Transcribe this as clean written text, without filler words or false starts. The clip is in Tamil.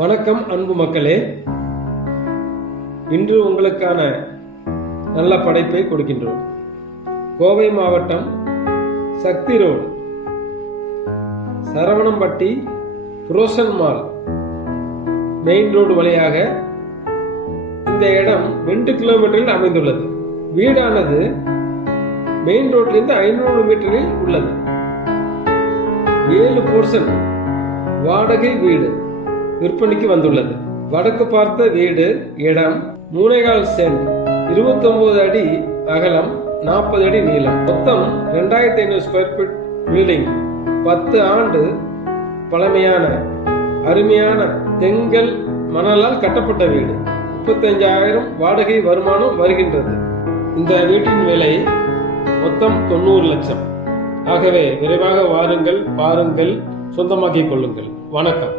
வணக்கம் அன்பு மக்களே, இன்று உங்களுக்கான நல்ல படைப்பை கொடுக்கின்றோம். கோவை மாவட்டம் Sakthi road, Saravanampatti Prozone mall main road வழியாக இந்த இடம் 2 கிலோமீட்டரில் அமைந்துள்ளது. வீடானது மெயின் ரோட்டிலிருந்து 500 மீட்டரில் உள்ளது. 7 போர்ஷன் வாடகை வீடு விற்பனைக்கு வந்துள்ளது. வடக்கு பார்த்த வீடு இடம் 3.25 சென்ட், 29 அடி அகலம், 40 அடி நீளம், மொத்தம் 2500 ஸ்கொயர் ஃபீட் பில்டிங். 10 ஆண்டு பழமையான அருமையான செங்கல் மணலால் கட்டப்பட்ட வீடு. 35,000 வாடகை வருமானம் வருகின்றது. இந்த வீட்டின் விலை மொத்தம் 90 லட்சம். ஆகவே விரைவாக வாருங்கள், பாருங்கள், சொந்தமாக்கிக் கொள்ளுங்கள். வணக்கம்.